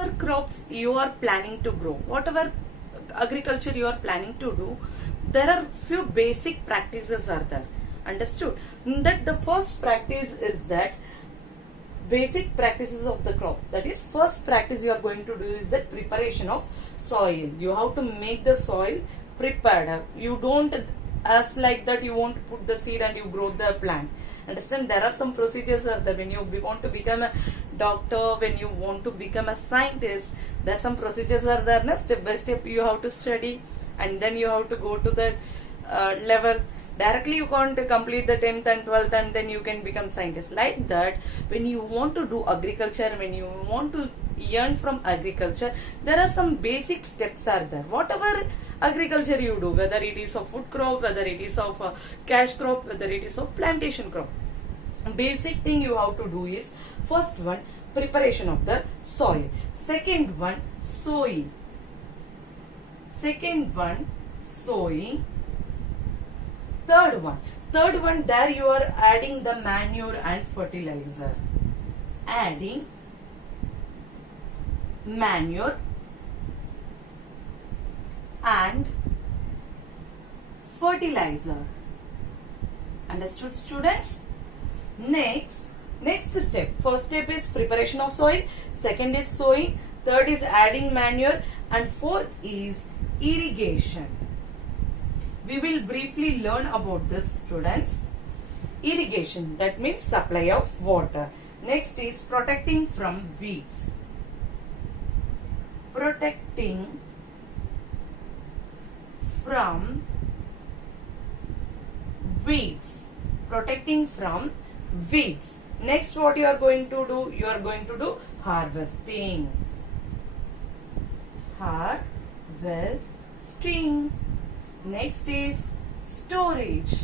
whatever crops you are planning to grow, whatever agriculture you are planning to do, there are few basic practices are there. Understood? That the first practice is that basic practices of the crop. That is, first practice you are going to do is the preparation of soil. You have to make the soil prepared. You don't as like that you want to put the seed and you grow the plant. Understand? There are some procedures are there. When you want to become a doctor, when you want to become a scientist, there are some procedures are there. Step by step you have to study, and then you have to go to the level. Directly you can't complete the 10th and 12th and then you can become scientist. Like that, when you want to do agriculture, when you want to earn from agriculture, there are some basic steps are there. Whatever agriculture you do, whether it is of food crop, whether it is of cash crop, whether it is of plantation crop, basic thing you have to do is, first one, preparation of the soil. Second one, sowing. Second one, sowing. Third one, there you are adding the manure and fertilizer. Adding manure and fertilizer. Understood, students? Next step. First step is preparation of soil. Second is sowing. Third is adding manure. And fourth is irrigation. We will briefly learn about this, students. Irrigation, that means supply of water. Next is protecting from weeds. Protecting from weeds. Protecting from weeds. Next, what you are going to do? You are going to do harvesting. Harvesting. Next is storage.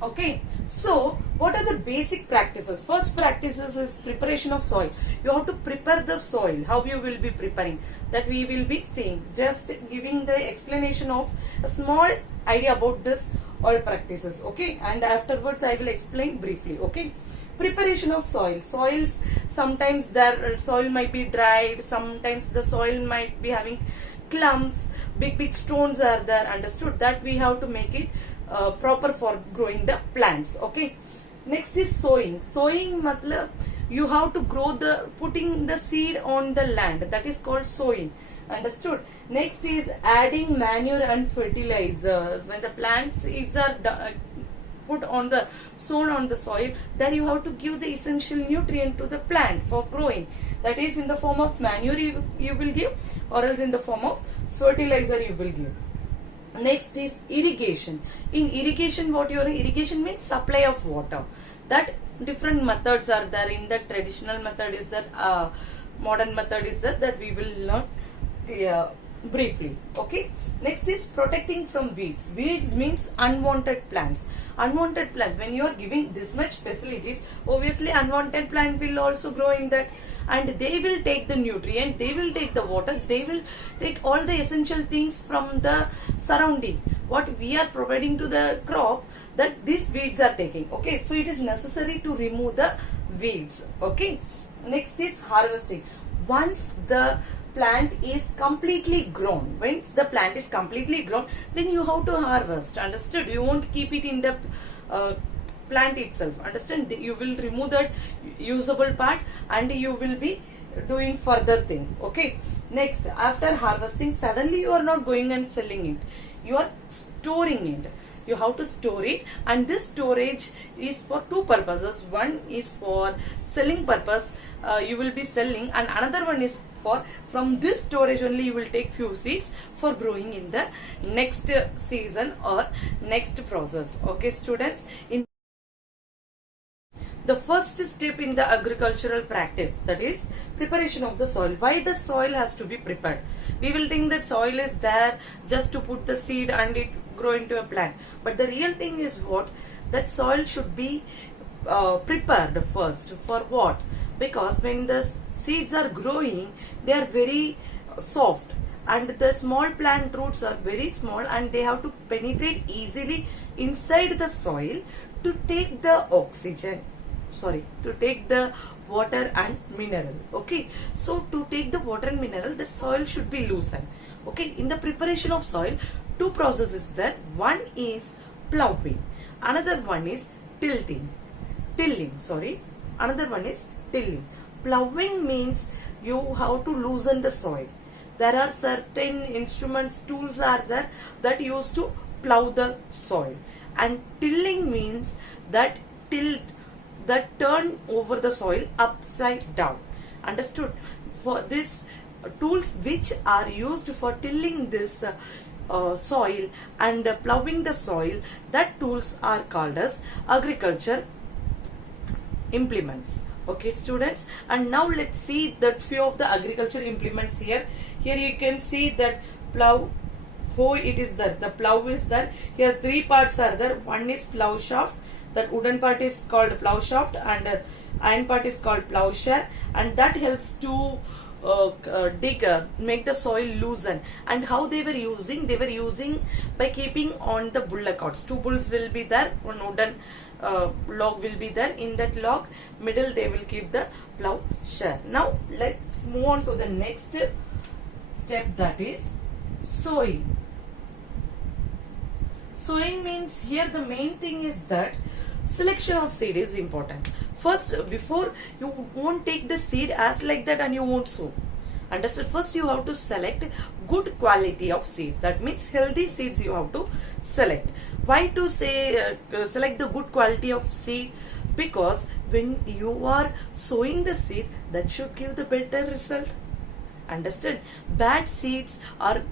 Okay, so what are the basic practices? First practices is preparation of soil. You have to prepare the soil. How you will be preparing, that we will be seeing. Just giving the explanation of a small idea about this all practices. Okay, and afterwards I will explain briefly. Okay, preparation of soil. Soils, sometimes the soil might be dried, sometimes the soil might be having clumps, big stones are there. Understood? That we have to make it proper for growing the plants. Okay, next is sowing. Sowing matlab you have to grow the, putting the seed on the land, that is called sowing. Understood? Next is adding manure and fertilizers. When the plant seeds are put on the, sown on the soil, then you have to give the essential nutrient to the plant for growing. That is in the form of manure you will give, or else in the form of fertilizer you will give. Next is irrigation. In irrigation, irrigation means supply of water. That different methods are there. In the traditional method is that, modern method is that we will learn briefly. Okay, next is protecting from weeds. Weeds means unwanted plants. Unwanted plants, when you are giving this much facilities, obviously unwanted plant will also grow in that, and they will take the nutrient, they will take the water, they will take all the essential things from the surrounding. What we are providing to the crop, that these weeds are taking. Okay, so it is necessary to remove the weeds. Okay, next is harvesting. Once the plant is completely grown, once the plant is completely grown, then you have to harvest. Understood? You won't keep it in the plant itself. Understand? You will remove that usable part and you will be doing further thing. Okay, next, after harvesting, suddenly you are not going and selling it, you are storing it. You have to store it, and this storage is for two purposes. One is for selling purpose, you will be selling, and another one is for, from this storage only you will take few seeds for growing in the next season or next process. Okay, students, in the first step in the agricultural practice, that is preparation of the soil. Why the soil has to be prepared? We will think that soil is there just to put the seed and it grow into a plant, but the real thing is what, that soil should be prepared first. For what? Because when the seeds are growing, they are very soft, and the small plant roots are very small, and they have to penetrate easily inside the soil to take the oxygen. to take the water and mineral. Okay, so to take the water and mineral, the soil should be loosened. Okay, in the preparation of soil, two processes there. One is ploughing, another one is tilling. Another one is tilling. Ploughing means you have to loosen the soil. There are certain instruments, tools are there that used to plough the soil. And tilling means that turn over the soil upside down. Understood? For this tools which are used for tilling this soil and ploughing the soil, that tools are called as agriculture implements. Okay, students, and now let's see that few of the agriculture implements here. Here you can see that plough, hoe, it is there, the plough is there. Here three parts are there. One is plough shaft, that wooden part is called plough shaft, and iron part is called ploughshare, and that helps to make the soil loosen. And how they were using by keeping on the bullock carts. Two bulls will be there, one wooden log will be there. In that log middle they will keep the ploughshare. Now let's move on to the next step, that is sowing. Sowing means here the main thing is that selection of seed is important. First, before you won't take the seed as like that and you won't sow. Understood? First you have to select good quality of seed. That means healthy seeds you have to select. Why to say select the good quality of seed? Because when you are sowing the seed, that should give the better result. Understood? Bad seeds are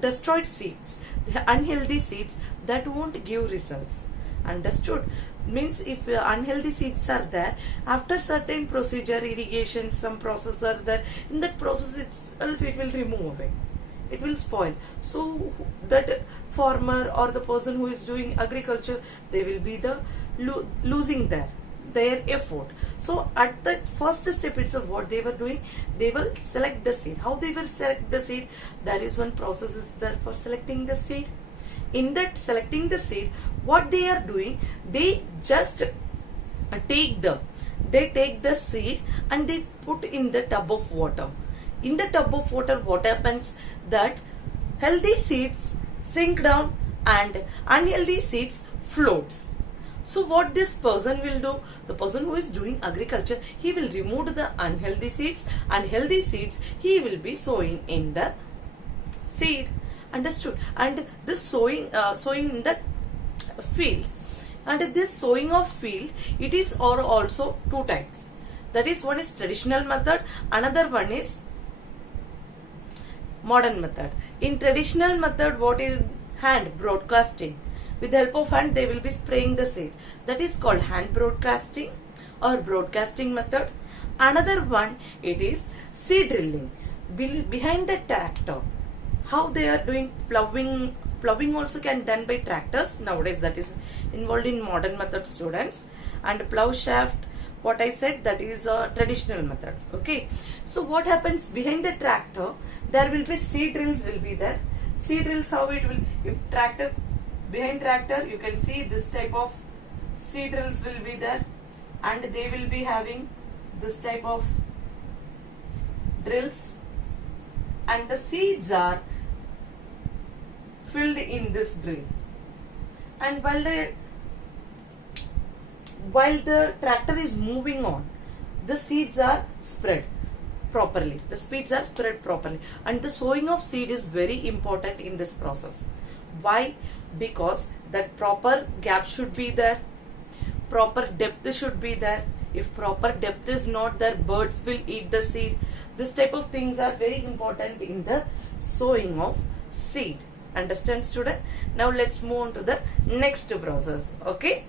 destroyed seeds, the unhealthy seeds that won't give results. Understood? Means if unhealthy seeds are there, after certain procedure, irrigation, some process are there, in that process itself it will remove away, it will spoil. So that farmer or the person who is doing agriculture, they will be the losing their effort. So at the first step itself, what they were doing, they will select the seed. How they will select the seed? There is one process is there for selecting the seed. In that selecting the seed, what they are doing, they just take the seed and they put in the tub of water. In the tub of water, what happens? That healthy seeds sink down and unhealthy seeds floats. So what this person will do, the person who is doing agriculture, he will remove the unhealthy seeds, and healthy seeds he will be sowing in the seed. Understood? And this sowing in the field, and this sowing of field, it is also two types. That is, one is traditional method, another one is modern method. In traditional method, what is hand broadcasting? With the help of hand, they will be spraying the seed. That is called hand broadcasting or broadcasting method. Another one, it is seed drilling behind the tractor. How they are doing ploughing also can done by tractors nowadays. That is involved in modern method, students. And plough shaft, what I said, that is a traditional method. Okay. So what happens behind the tractor? There will be seed drills will be there. Seed drills, how it will, if tractor, behind tractor you can see this type of seed drills will be there, and they will be having this type of drills, and the seeds are filled in this drill. And while the tractor is moving on, the seeds are spread properly. The seeds are spread properly, and the sowing of seed is very important in this process. Why? Because that proper gap should be there, proper depth should be there. If proper depth is not there, birds will eat the seed. This type of things are very important in the sowing of seed. Understand, student? Now let's move on to the next process. Okay.